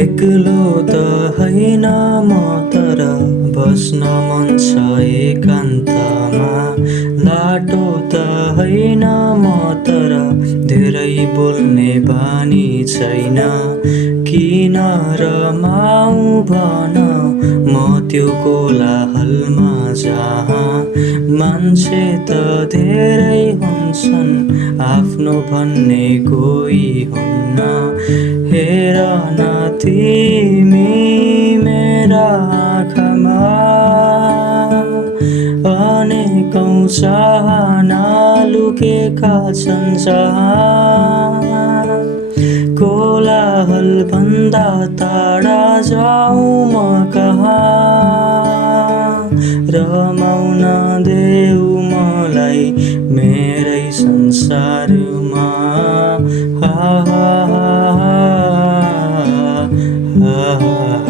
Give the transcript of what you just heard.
एक्लो त होइन म तर बस्न मन छ एकान्तमा। लाटो त होइन म तर धेरै बोल्ने बानी छैन। किन रमाऊ भन म त्यो कोलाहलमा जहाँ मान्छे त धेरै हुन्छन्, आफ्नो भन्ने कोही हुन्न। हेर न तिमी मेरा आँखामा, अनेकौं चाहना लुकेका छन् जहाँ। कोलाहल भन्दा टाढा जाऊँ म कहाँ, रमाउन देऊ मलाई मेरै संसारमा। हा हा हा हा हा हा।